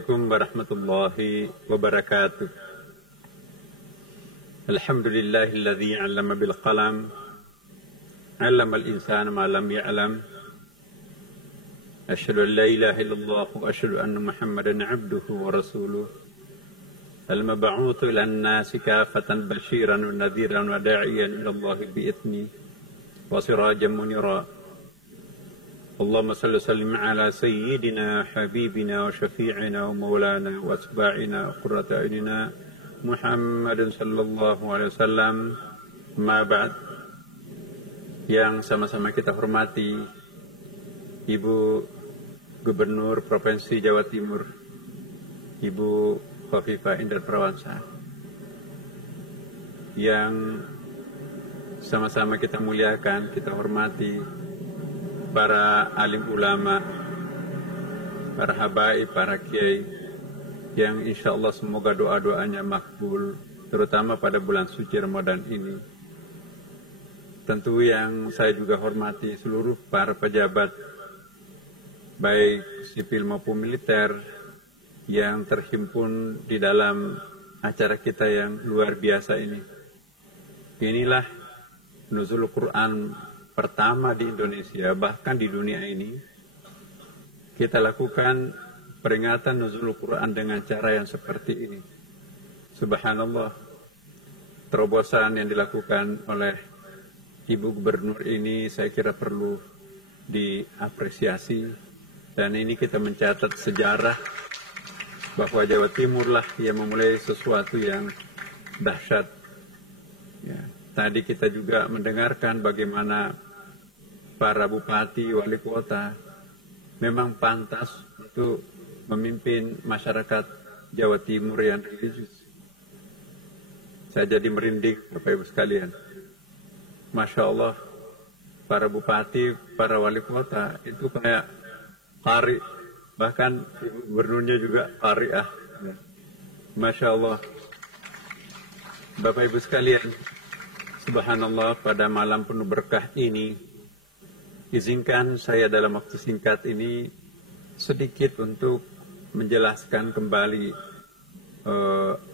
Assalamualaikum warahmatullahi wabarakatuh. Alhamdulillahilladzi 'allama bil qalam, 'allama al-insana ma lam ya'lam. Asyhadu an la ilaha illallah wa asyhadu anna Muhammadan 'abduhu wa rasuluh. Al-mab'utsu ila an-nasi kaffatan basyiran wa nadhiran wa da'iyan ila Allah bi'idzni wa sirajan munira. اللهم صل وسلم على سيدنا حبيبنا وشفيعنا ومولانا واتباعنا وقرة أعيننا محمد صلى الله عليه وسلم. Ma ba'd. Yang sama-sama kita hormati Ibu Gubernur Provinsi Jawa Timur, Ibu Khofifah Indar Parawansa, yang sama-sama kita muliakan, kita hormati para alim ulama, para habaib, para kiai, yang insya Allah semoga doa-doanya makbul, terutama pada bulan suci Ramadan ini. Tentu yang saya juga hormati seluruh para pejabat, baik sipil maupun militer, yang terhimpun di dalam acara kita yang luar biasa ini. Inilah nuzul Quran pertama di Indonesia, bahkan di dunia ini. Kita lakukan peringatan nuzul Quran dengan cara yang seperti ini. Subhanallah, terobosan yang dilakukan oleh Ibu Gubernur ini saya kira perlu diapresiasi, dan ini kita mencatat sejarah bahwa Jawa Timur lah yang memulai sesuatu yang dahsyat. Ya, tadi kita juga mendengarkan bagaimana para bupati, wali kota memang pantas untuk memimpin masyarakat Jawa Timur yang religius. Saya jadi merinding, Bapak Ibu sekalian. Masya Allah, para bupati, para wali kota itu kayak qari, bahkan Ibu Gubernurnya juga qari'ah. Masya Allah. Bapak Ibu sekalian, subhanallah, pada malam penuh berkah ini, izinkan saya dalam waktu singkat ini sedikit untuk menjelaskan kembali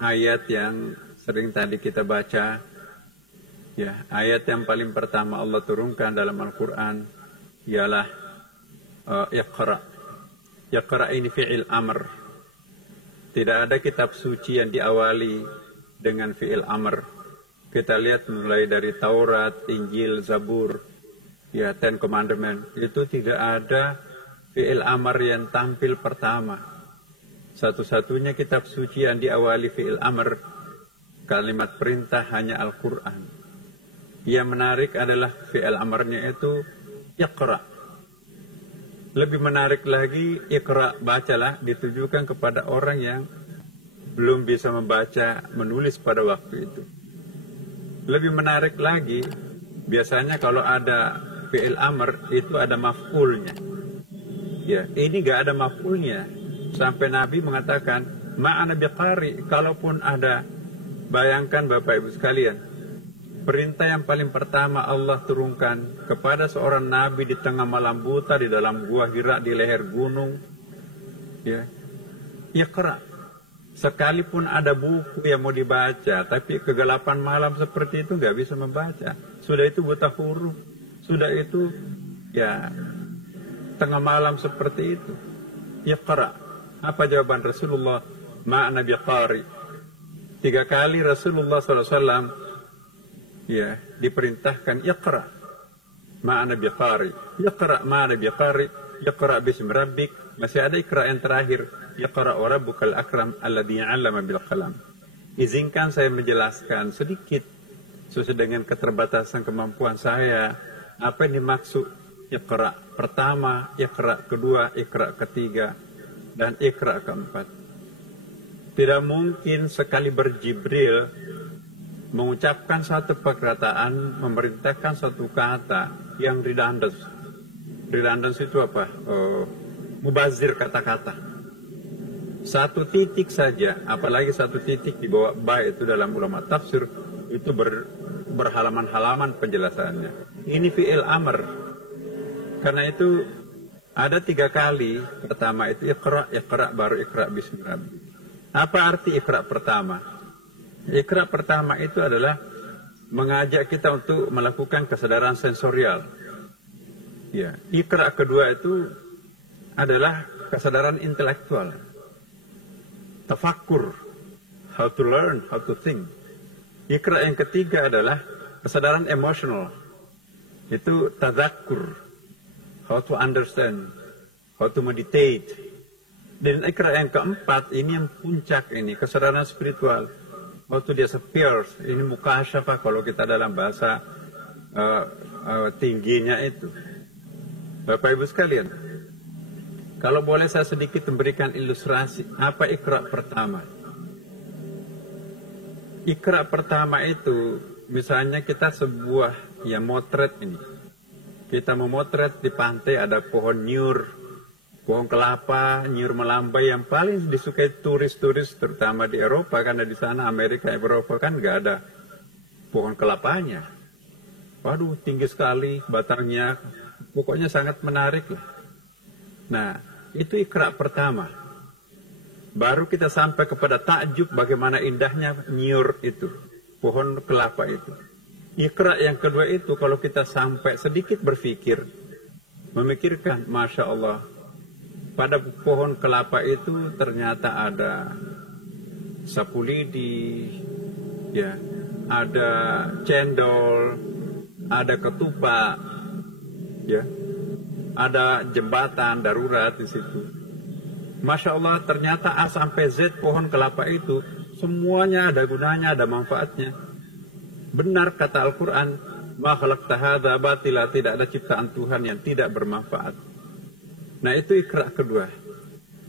ayat yang sering tadi kita baca. Ya, ayat yang paling pertama Allah turunkan dalam Al-Quran ialah Iqra. Iqra ini fi'il amr. Tidak ada kitab suci yang diawali dengan fi'il amr. Kita lihat mulai dari Taurat, Injil, Zabur, ya, Ten Commandment, itu tidak ada fi'il amr yang tampil pertama. Satu-satunya kitab suci yang diawali fi'il amr, kalimat perintah, hanya Al-Quran. Yang menarik adalah fi'il amrnya itu Iqra. Lebih menarik lagi, Iqra, bacalah, ditujukan kepada orang yang belum bisa membaca, menulis pada waktu itu. Lebih menarik lagi, biasanya kalau ada fi'il amr itu ada maf'ulnya. Ya, ini gak ada maf'ulnya. Sampai Nabi mengatakan, ma'ana biqari, kalaupun ada. Bayangkan Bapak Ibu sekalian, perintah yang paling pertama Allah turunkan kepada seorang Nabi di tengah malam buta, di dalam gua Hira, di leher gunung. Ya, Iqra. Sekalipun ada buku yang mau dibaca, tapi kegelapan malam seperti itu gak bisa membaca. Sudah itu buta huruf. Sudah itu, ya, tengah malam seperti itu. Iqra. Apa jawaban Rasulullah? Ma'ana biqari. 3 kali Rasulullah SAW, ya, diperintahkan Iqra. Ma'ana biqari. Iqra ma'ana biqari. Iqra bismi rabbik. Masih ada Iqra yang terakhir. Iqra wa rabbukal akram alladzi 'allama bil qalam. Izinkan saya menjelaskan sedikit sesuai dengan keterbatasan kemampuan saya. Apa yang dimaksud Iqra pertama, Iqra kedua, Iqra ketiga, dan Iqra keempat. Tidak mungkin sekali berjibril mengucapkan satu perkataan, memerintahkan satu kata yang redundant. Redundant itu apa? Mubazir kata-kata. Satu titik saja, apalagi satu titik di bawah ba itu dalam ulama tafsir, itu berhalaman-halaman penjelasannya. Ini fi'il amr. Karena itu Ada 3 kali. Pertama itu Iqra, Iqra, baru Iqra bismi rabbi. Apa arti Iqra pertama? Iqra pertama itu adalah mengajak kita untuk melakukan kesadaran sensorial. Ya, Iqra kedua itu adalah kesadaran intelektual. Tafakkur, how to learn, how to think. Iqra yang ketiga adalah kesadaran emosional. Itu tadzakur, how to understand, how to meditate. Dan Iqra yang keempat, ini yang puncak ini, kesadaran spiritual. How to disappear, ini mukasyafah kalau kita dalam bahasa tingginya itu. Bapak Ibu sekalian, kalau boleh saya sedikit memberikan ilustrasi, apa Iqra pertama? Iqra pertama itu, misalnya kita sebuah, ya motret ini. Kita memotret di pantai ada pohon nyur, pohon kelapa, nyur melambai yang paling disukai turis-turis, terutama di Eropa, karena di sana Amerika, Eropa kan nggak ada pohon kelapanya. Waduh, tinggi sekali batangnya, pokoknya sangat menarik lah. Nah, itu Iqra pertama. Baru kita sampai kepada takjub bagaimana indahnya nyur itu, pohon kelapa itu. Iqra yang kedua itu kalau kita sampai sedikit berpikir, memikirkan, Masya Allah, pada pohon kelapa itu ternyata ada sapu lidi, ya, ada cendol, ada ketupat, ya, ada jembatan darurat di situ. Masya Allah, ternyata A sampai Z pohon kelapa itu semuanya ada gunanya, ada manfaatnya. Benar kata Al-Quran, ma khalaqta hadza batila, tidak ada ciptaan Tuhan yang tidak bermanfaat. Nah, itu Iqra kedua.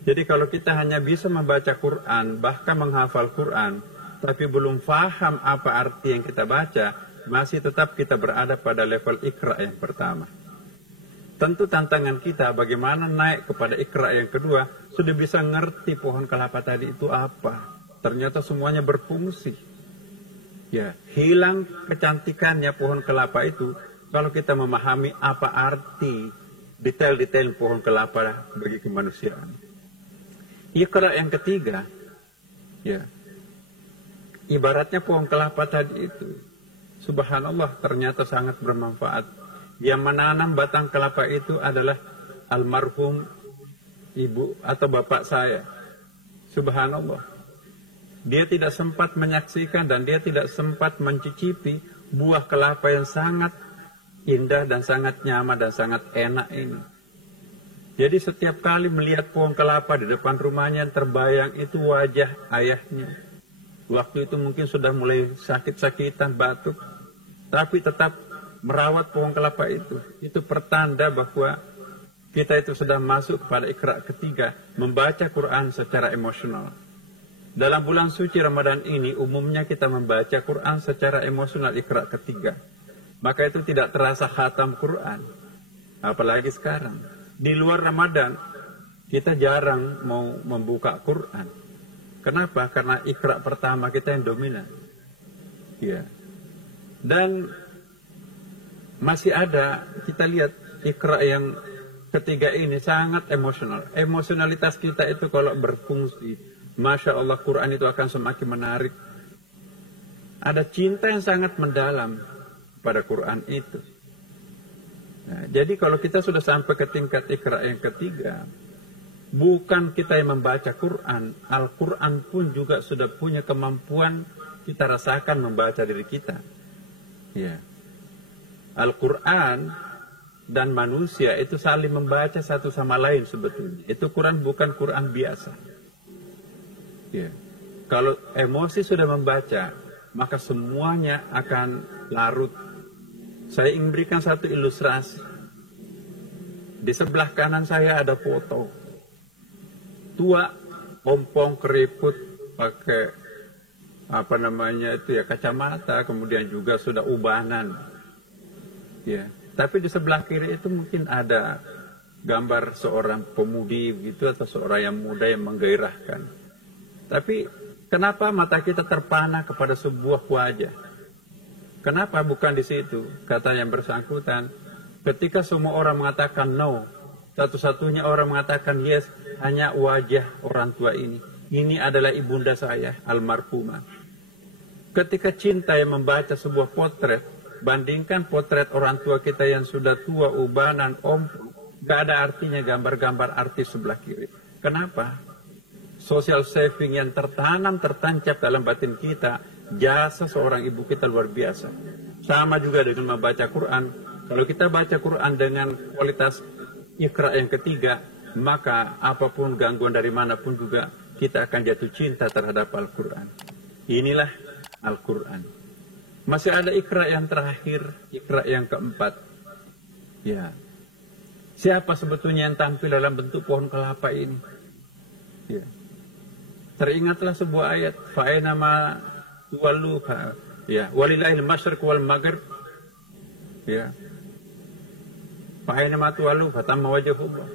Jadi kalau kita hanya bisa membaca Quran, bahkan menghafal Quran, tapi belum faham apa arti yang kita baca, masih tetap kita berada pada level Iqra yang pertama. Tentu tantangan kita bagaimana naik kepada Iqra yang kedua, sudah bisa ngerti pohon kelapa tadi itu apa. Ternyata semuanya berfungsi. Ya, hilang kecantikannya pohon kelapa itu kalau kita memahami apa arti detail-detail pohon kelapa bagi kemanusiaan. Iqra yang ketiga, ya, ibaratnya pohon kelapa tadi itu, subhanallah, ternyata sangat bermanfaat. Yang menanam batang kelapa itu adalah almarhum ibu atau bapak saya. Subhanallah. Dia tidak sempat menyaksikan dan dia tidak sempat mencicipi buah kelapa yang sangat indah dan sangat nyaman dan sangat enak ini. Jadi setiap kali melihat pohon kelapa di depan rumahnya yang terbayang itu wajah ayahnya. Waktu itu mungkin sudah mulai sakit-sakitan, batuk. Tapi tetap merawat pohon kelapa itu. Itu pertanda bahwa kita itu sudah masuk pada Iqra ketiga, membaca Quran secara emosional. Dalam bulan suci Ramadan ini, umumnya kita membaca Quran secara emosional Iqra ketiga. Maka itu tidak terasa khatam Quran. Apalagi sekarang. Di luar Ramadan, kita jarang mau membuka Quran. Kenapa? Karena Iqra pertama kita yang dominan. Ya. Dan masih ada, kita lihat Iqra yang ketiga ini sangat emosional. Emosionalitas kita itu kalau berfungsi, Masya Allah, Quran itu akan semakin menarik. Ada cinta yang sangat mendalam pada Quran itu. Nah, jadi kalau kita sudah sampai ke tingkat Iqra yang ketiga, bukan kita yang membaca Quran, Al-Quran pun juga sudah punya kemampuan kita rasakan membaca diri kita. Ya. Al-Quran dan manusia itu saling membaca satu sama lain sebetulnya. Itu Quran bukan Quran biasa. Ya. Kalau emosi sudah membaca, maka semuanya akan larut. Saya ingin berikan satu ilustrasi. Di sebelah kanan saya ada foto. Tua, ompong, keriput, pakai apa namanya itu ya, kacamata, kemudian juga sudah ubanan. Ya. Tapi di sebelah kiri itu mungkin ada gambar seorang pemudi gitu, atau seorang yang muda yang menggairahkan. Tapi kenapa mata kita terpana kepada sebuah wajah? Kenapa bukan di situ? Kata yang bersangkutan, ketika semua orang mengatakan no, Satu-satunya orang mengatakan, yes, hanya wajah orang tua ini. Ini adalah ibunda saya, almarhumah. Ketika cinta yang membaca sebuah potret, bandingkan potret orang tua kita yang sudah tua, ubanan, ompong, gak ada artinya gambar-gambar artis sebelah kiri. Kenapa? Social saving yang tertancap dalam batin kita, jasa seorang ibu kita luar biasa. Sama juga dengan membaca Quran. Kalau kita baca Quran dengan kualitas Iqra yang ketiga, maka apapun gangguan dari manapun juga kita akan jatuh cinta terhadap Al-Quran. Inilah Al-Quran. Masih ada Iqra yang terakhir, Iqra yang keempat. Ya. Siapa sebetulnya yang tampil dalam bentuk pohon kelapa ini? Ya. Teringatlah sebuah ayat, fa'aina ma tuwallu, ya, walillahil masyriq wal maghrib. Ya. Fa'aina ma tuwallu fatamma wajhullah.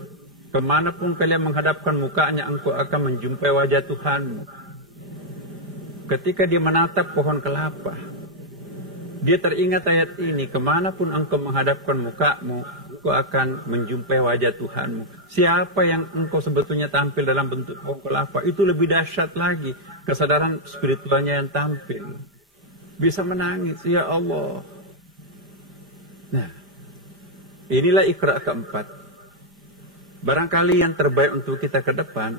Kemanapun kalian menghadapkan mukanya, engkau akan menjumpai wajah Tuhanmu. Ketika dia menatap pohon kelapa, dia teringat ayat ini, kemanapun engkau menghadapkan mukamu, engkau akan menjumpai wajah Tuhanmu. Siapa yang engkau sebetulnya tampil dalam bentuk pohon kelapa, itu lebih dahsyat lagi. Kesadaran spiritualnya yang tampil. Bisa menangis, ya Allah. Nah, inilah Iqra keempat. Barangkali yang terbaik untuk kita ke depan,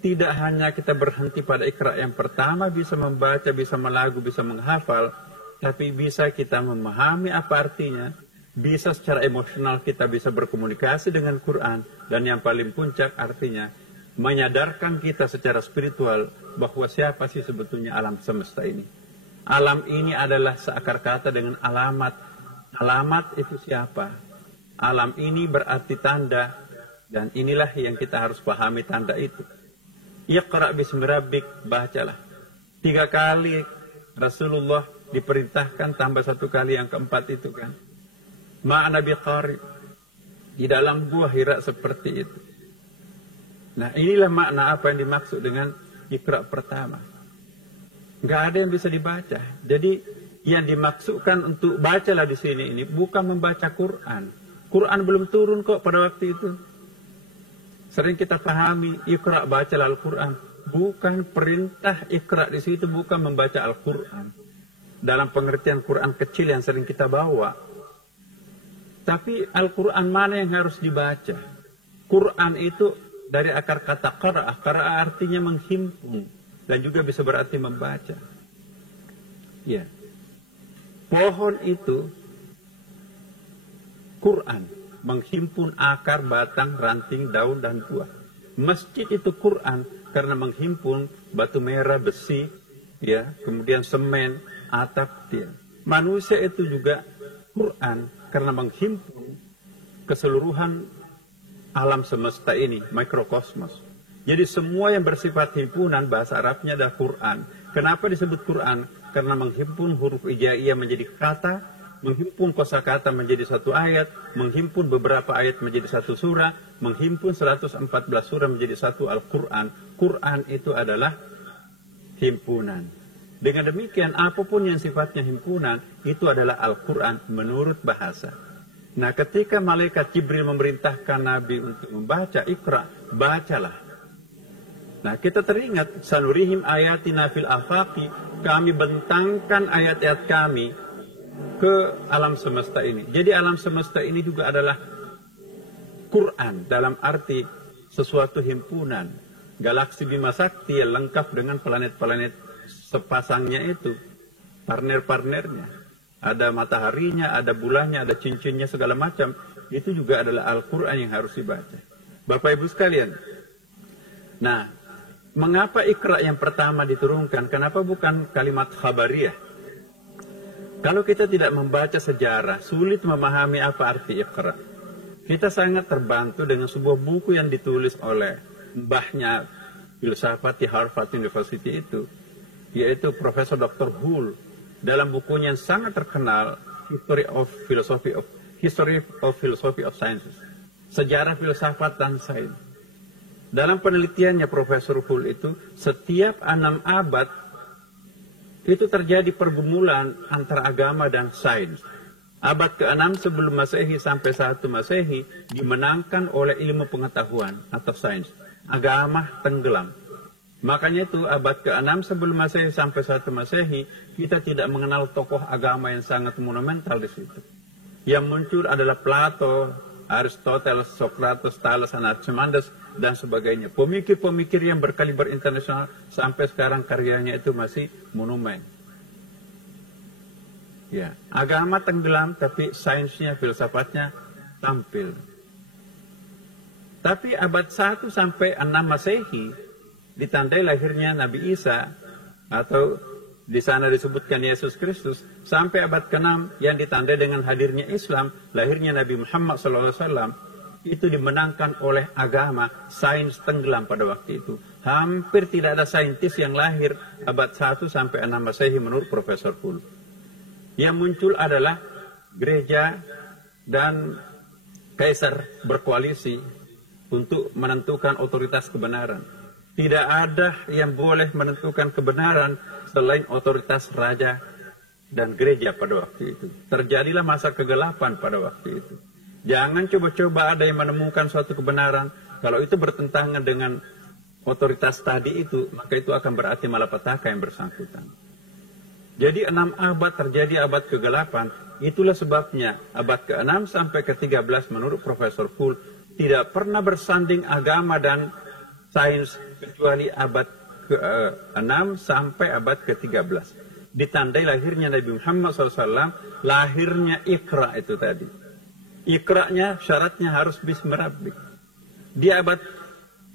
tidak hanya kita berhenti pada Iqra yang pertama, bisa membaca, bisa melagu, bisa menghafal, tapi bisa kita memahami apa artinya, bisa secara emosional kita bisa berkomunikasi dengan Quran, dan yang paling puncak artinya, menyadarkan kita secara spiritual bahwa siapa sih sebetulnya alam semesta ini. Alam ini adalah seakar kata dengan alamat. Alamat itu siapa? Alam ini berarti tanda. Dan inilah yang kita harus pahami tanda itu. Iqra bismi rabbik, bacalah. 3 kali Rasulullah diperintahkan, tambah 1 kali yang keempat itu kan. Ma'ana biqari. Di dalam gua Hira seperti itu. Nah, inilah makna apa yang dimaksud dengan Iqra pertama. Nggak ada yang bisa dibaca. Jadi yang dimaksudkan untuk bacalah di sini ini bukan membaca Quran. Quran belum turun kok pada waktu itu. Sering kita pahami, Iqra, bacalah Al-Quran. Bukan perintah Iqra di situ, bukan membaca Al-Quran. Dalam pengertian Quran kecil yang sering kita bawa. Tapi Al-Quran mana yang harus dibaca? Quran itu dari akar kata qara'ah. Qara'ah artinya menghimpun. Dan juga bisa berarti membaca. Ya. Pohon itu Quran. Menghimpun akar, batang, ranting, daun, dan buah. Masjid itu Quran karena menghimpun batu merah, besi, ya, kemudian semen, atap, ya. Manusia itu juga Quran karena menghimpun keseluruhan alam semesta ini, mikrokosmos. Jadi semua yang bersifat himpunan, bahasa Arabnya adalah Quran. Kenapa disebut Quran? Karena menghimpun huruf hijaiyah menjadi kata, menghimpun kosakata menjadi 1 ayat, menghimpun beberapa ayat menjadi 1 surah, menghimpun 114 surah menjadi 1 Al-Quran. Quran itu adalah himpunan. Dengan demikian, apapun yang sifatnya himpunan, itu adalah Al-Quran menurut bahasa. Nah, ketika malaikat Jibril memerintahkan Nabi untuk membaca Iqra, bacalah. Nah, kita teringat, sanurihim ayatina fil afaqi, kami bentangkan ayat-ayat kami ke alam semesta ini. Jadi alam semesta ini juga adalah Quran dalam arti sesuatu himpunan. Galaksi Bima Sakti yang lengkap dengan planet-planet sepasangnya itu. Partner-partnernya. Ada mataharinya, ada bulannya, ada cincinnya, segala macam. Itu juga adalah Al-Quran yang harus dibaca. Bapak Ibu sekalian. Nah, mengapa Iqra yang pertama diturunkan? Kenapa bukan kalimat khabariyah? Kalau kita tidak membaca sejarah, sulit memahami apa arti Iqra. Kita sangat terbantu dengan sebuah buku yang ditulis oleh mbahnya filsafat di Harvard University itu, yaitu Profesor Dr. Hull. Dalam bukunya yang sangat terkenal, History of Philosophy of Sciences, sejarah filsafat dan sains. Dalam penelitiannya Profesor Hull itu, setiap 6 abad itu terjadi pergumulan antara agama dan sains. Abad ke-6 sebelum Masehi sampai 1 Masehi dimenangkan oleh ilmu pengetahuan atau sains. Agama tenggelam. Makanya itu abad ke-6 sebelum Masehi sampai 1 Masehi kita tidak mengenal tokoh agama yang sangat monumental di situ. Yang muncul adalah Plato, Aristoteles, Socrates, Thales, Anaximenes, dan sebagainya. Pemikir-pemikir yang berkaliber internasional sampai sekarang karyanya itu masih monumen. Ya, agama tenggelam tapi sainsnya, filsafatnya tampil. Tapi abad 1 sampai 6 Masehi ditandai lahirnya Nabi Isa atau di sana disebutkan Yesus Kristus, sampai abad ke-6 yang ditandai dengan hadirnya Islam, lahirnya Nabi Muhammad SAW, itu dimenangkan oleh agama. Sains tenggelam pada waktu itu. Hampir tidak ada saintis yang lahir abad 1 sampai 6 Masehi menurut Profesor Poole. Yang muncul adalah gereja dan kaisar berkoalisi untuk menentukan otoritas kebenaran. Tidak ada yang boleh menentukan kebenaran selain otoritas raja dan gereja pada waktu itu. Terjadilah masa kegelapan pada waktu itu. Jangan coba-coba ada yang menemukan suatu kebenaran. Kalau itu bertentangan dengan otoritas tadi itu, maka itu akan berarti malapetaka yang bersangkutan. Jadi 6 abad terjadi abad kegelapan. Itulah sebabnya abad ke-6 sampai ke-13 menurut Profesor Poole tidak pernah bersanding agama dan sains kecuali abad ke-6 sampai abad ke-13. Ditandai lahirnya Nabi Muhammad SAW, lahirnya Iqra itu tadi. Iqra-nya syaratnya harus bismirabbik. Di abad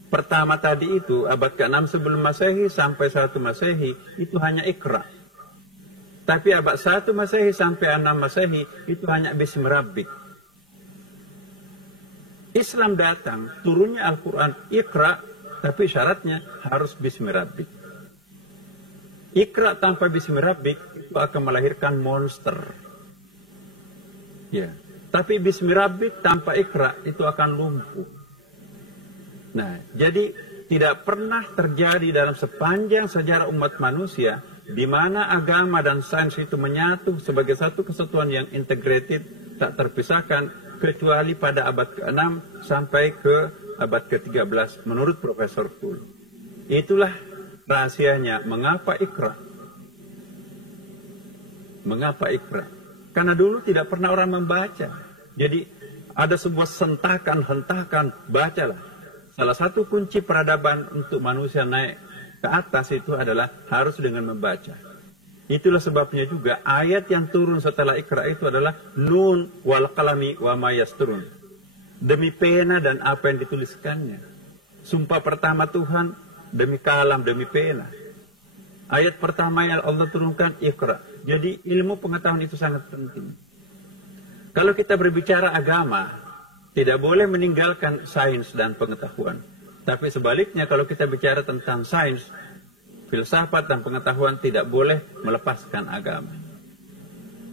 pertama tadi itu, abad ke-6 sebelum Masehi sampai 1 Masehi, itu hanya Iqra. Tapi abad 1 Masehi sampai 6 Masehi itu hanya bismirabbik. Islam datang, turunnya Al-Quran, Iqra, tapi syaratnya harus bismirabbik. Iqra tanpa bismirabbik itu akan melahirkan monster. Ya. Tapi bismirabbik tanpa Iqra itu akan lumpuh. Nah, jadi tidak pernah terjadi dalam sepanjang sejarah umat manusia di mana agama dan sains itu menyatu sebagai satu kesatuan yang integrated, tak terpisahkan, kecuali pada abad ke-6 sampai ke abad ke-13 menurut Profesor Poole. Itulah rahasianya mengapa Iqra. Mengapa Iqra? Karena dulu tidak pernah orang membaca. Jadi ada sebuah hentakan, bacalah. Salah satu kunci peradaban untuk manusia naik ke atas itu adalah harus dengan membaca. Itulah sebabnya juga ayat yang turun setelah Iqra itu adalah Nun wal qalami wa ma yasturun. Demi pena dan apa yang dituliskannya. Sumpah pertama Tuhan demi kalam, demi pena. Ayat pertama yang Allah turunkan Iqra. Jadi ilmu pengetahuan itu sangat penting. Kalau kita berbicara agama, tidak boleh meninggalkan sains dan pengetahuan. Tapi sebaliknya kalau kita bicara tentang sains, filsafat dan pengetahuan tidak boleh melepaskan agama.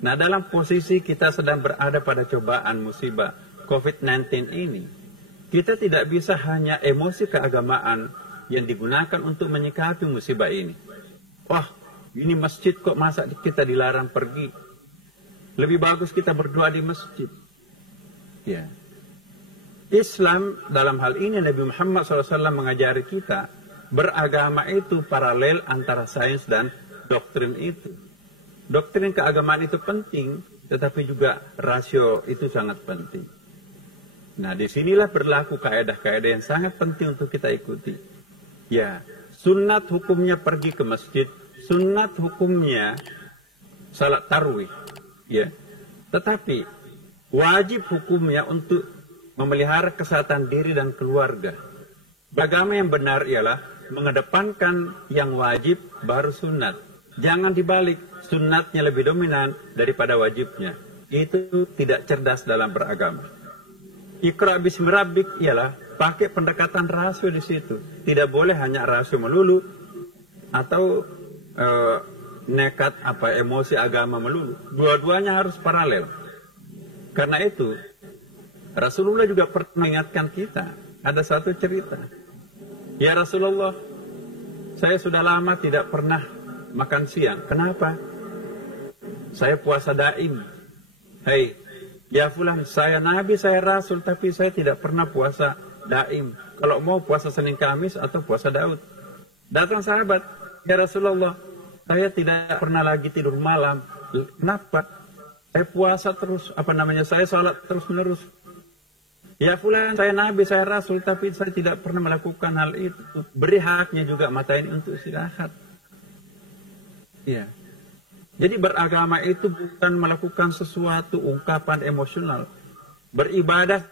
Nah, dalam posisi kita sedang berada pada cobaan musibah COVID-19 ini, kita tidak bisa hanya emosi keagamaan yang digunakan untuk menyikapi musibah ini. Wah, ini masjid kok masa kita dilarang pergi? Lebih bagus kita berdoa di masjid. Ya. Islam dalam hal ini Nabi Muhammad SAW mengajari kita beragama itu paralel antara sains dan doktrin itu. Doktrin keagamaan itu penting, tetapi juga rasio itu sangat penting. Nah, disinilah berlaku kaedah-kaedah yang sangat penting untuk kita ikuti. Ya, sunat hukumnya pergi ke masjid, sunat hukumnya salat tarawih. Ya, tetapi wajib hukumnya untuk memelihara kesehatan diri dan keluarga. Agama yang benar ialah mengedepankan yang wajib baru sunat. Jangan dibalik, sunatnya lebih dominan daripada wajibnya. Itu tidak cerdas dalam beragama. Iqra bismi rabbik ialah pakai pendekatan rasio di situ. Tidak boleh hanya rasio melulu atau nekat emosi agama melulu. Dua-duanya harus paralel. Karena itu Rasulullah juga pernah mengingatkan kita. Ada satu cerita. Ya Rasulullah, saya sudah lama tidak pernah makan siang. Kenapa? Saya puasa daim. Hei, ya fulan, saya nabi, saya rasul, tapi saya tidak pernah puasa daim. Kalau mau puasa Senin Kamis atau puasa Daud. Datang sahabat, ya Rasulullah, saya tidak pernah lagi tidur malam. Kenapa? Saya puasa terus, saya sholat terus menerus. Ya fulan, saya nabi, saya rasul, tapi saya tidak pernah melakukan hal itu. Beri haknya juga mata ini untuk istirahat. Ya. Jadi beragama itu bukan melakukan sesuatu ungkapan emosional. Beribadah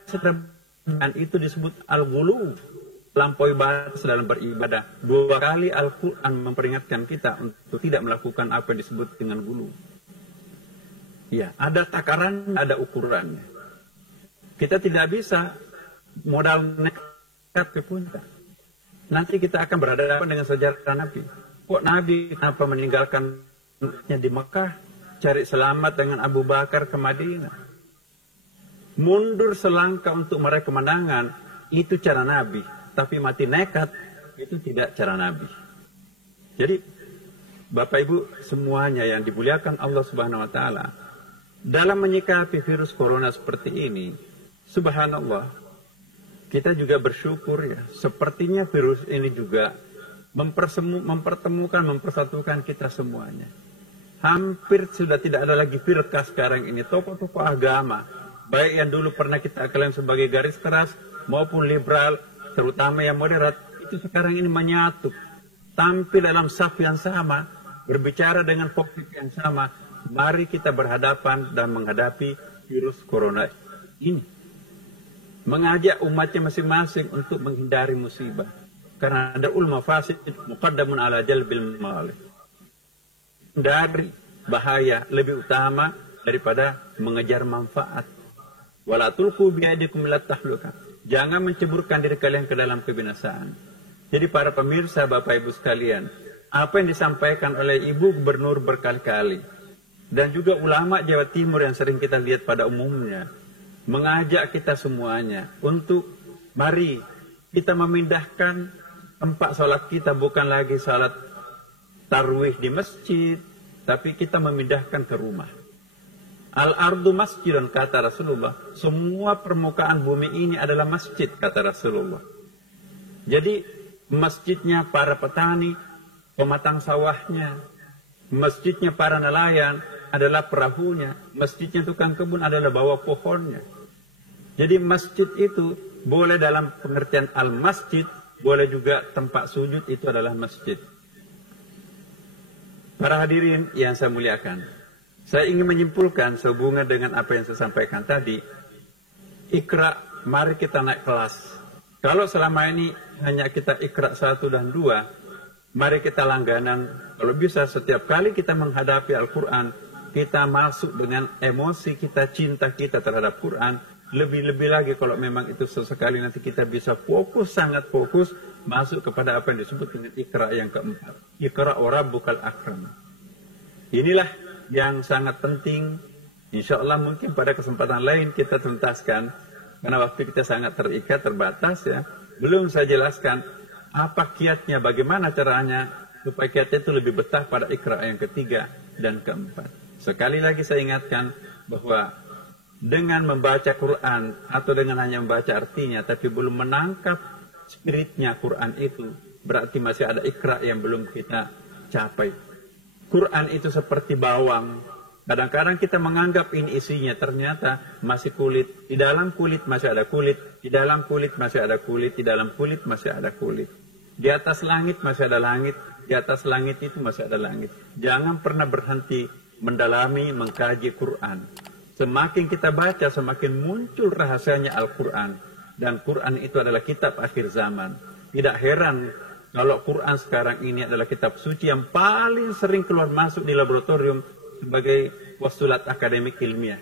dan itu disebut al-ghulu, lampaui batas dalam beribadah. 2 kali Al-Quran memperingatkan kita untuk tidak melakukan apa yang disebut dengan ghulu. Ya, ada takaran, ada ukurannya. Kita tidak bisa modal nekat ke puncak. Nanti kita akan berhadapan dengan sejarah Nabi. Kok Nabi kenapa meninggalkannya di Mekah, cari selamat dengan Abu Bakar ke Madinah? Mundur selangkah untuk meraih kemenangan, itu cara Nabi. Tapi mati nekat, itu tidak cara Nabi. Jadi, Bapak Ibu semuanya yang dimuliakan Allah Subhanahu wa Ta'ala, dalam menyikapi virus corona seperti ini, subhanallah, kita juga bersyukur ya. Sepertinya virus ini juga mempertemukan, mempersatukan kita semuanya. Hampir sudah tidak ada lagi firqah sekarang ini. Tokoh-tokoh agama, baik yang dulu pernah kita klaim sebagai garis keras, maupun liberal, terutama yang moderat, itu sekarang ini menyatu. Tampil dalam saf yang sama, berbicara dengan topik yang sama. Mari kita berhadapan dan menghadapi virus corona ini. Mengajak umatnya masing-masing untuk menghindari musibah. Karena ada mafasid muqaddamun ala jalbil malih. Dari bahaya lebih utama daripada mengejar manfaat. Wala tulqu biadikum ila tahluka. Jangan menceburkan diri kalian ke dalam kebinasaan. Jadi para pemirsa, Bapak Ibu sekalian, apa yang disampaikan oleh Ibu Gubernur berkali-kali dan juga ulama Jawa Timur yang sering kita lihat pada umumnya, mengajak kita semuanya untuk mari kita memindahkan tempat sholat kita, bukan lagi sholat tarwih di masjid, tapi kita memindahkan ke rumah. Al-ardu masjidun, kata Rasulullah. Semua permukaan bumi ini adalah masjid, kata Rasulullah. Jadi masjidnya para petani, pematang sawahnya, masjidnya para nelayan adalah perahunya, masjidnya tukang kebun adalah bawah pohonnya. Jadi masjid itu boleh dalam pengertian al-masjid, boleh juga tempat sujud, itu adalah masjid. Para hadirin yang saya muliakan, saya ingin menyimpulkan sehubungan dengan apa yang saya sampaikan tadi. Iqra, mari kita naik kelas. Kalau selama ini hanya kita Iqra 1 dan 2, mari kita langganan. Kalau bisa setiap kali kita menghadapi Al-Quran, kita masuk dengan emosi kita, cinta kita terhadap Quran. Lebih-lebih lagi kalau memang itu sesekali nanti kita bisa fokus, sangat fokus, masuk kepada apa yang disebut dengan Iqra yang keempat. Iqra wa rabbukal akram. Inilah yang sangat penting. Insya Allah mungkin pada kesempatan lain kita tuntaskan, karena waktu kita sangat terikat, terbatas ya. Belum saya jelaskan apa kiatnya, bagaimana caranya supaya kiatnya itu lebih betah pada Iqra yang ketiga dan keempat. Sekali lagi saya ingatkan bahwa dengan membaca Quran atau dengan hanya membaca artinya tapi belum menangkap spiritnya Quran itu, berarti masih ada Iqra yang belum kita capai. Quran itu seperti bawang. Kadang-kadang kita menganggap ini isinya, ternyata masih kulit. Di dalam kulit masih ada kulit. Di dalam kulit masih ada kulit. Di dalam kulit masih ada kulit. Di atas langit masih ada langit. Di atas langit itu masih ada langit. Jangan pernah berhenti mendalami, mengkaji Quran. Semakin kita baca, semakin muncul rahasianya Al-Quran. Dan Quran itu adalah kitab akhir zaman. Tidak heran kalau Quran sekarang ini adalah kitab suci yang paling sering keluar masuk di laboratorium sebagai postulat akademik ilmiah.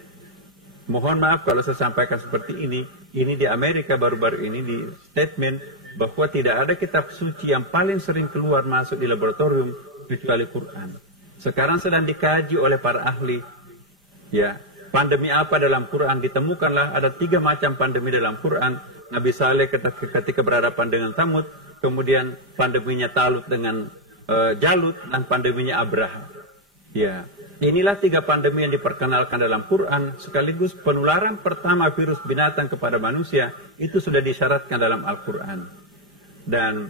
Mohon maaf kalau saya sampaikan seperti ini. Ini di Amerika baru-baru ini di statement bahwa tidak ada kitab suci yang paling sering keluar masuk di laboratorium kecuali Quran. Sekarang sedang dikaji oleh para ahli. Ya, pandemi apa dalam Quran? Ditemukanlah ada 3 macam pandemi dalam Quran. Nabi Saleh ketika berhadapan dengan Thamud, kemudian pandeminya Talut dengan Jalut, dan pandeminya Abraha. Ya, Inilah 3 pandemi yang diperkenalkan dalam Quran, sekaligus penularan pertama virus binatang kepada manusia, itu sudah disyaratkan dalam Al-Quran. Dan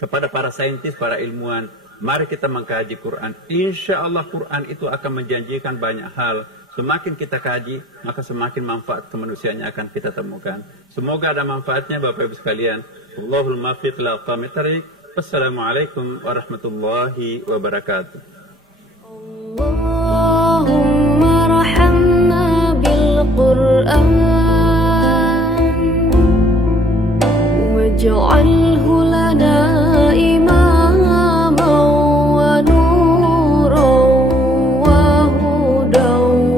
kepada para saintis, para ilmuwan, mari kita mengkaji Quran. Insya Allah Quran itu akan menjanjikan banyak hal. Semakin kita kaji, maka semakin manfaat kemanusiaannya akan kita temukan. Semoga ada manfaatnya Bapak Ibu sekalian. Allahul muwaffiq ila aqwamit thariq. Wassalamualaikum warahmatullahi wabarakatuh. اللهم ارحمنا بالقرآن واجعله لنا إماما ونورا وهدى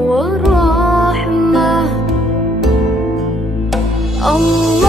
ورحمة. الله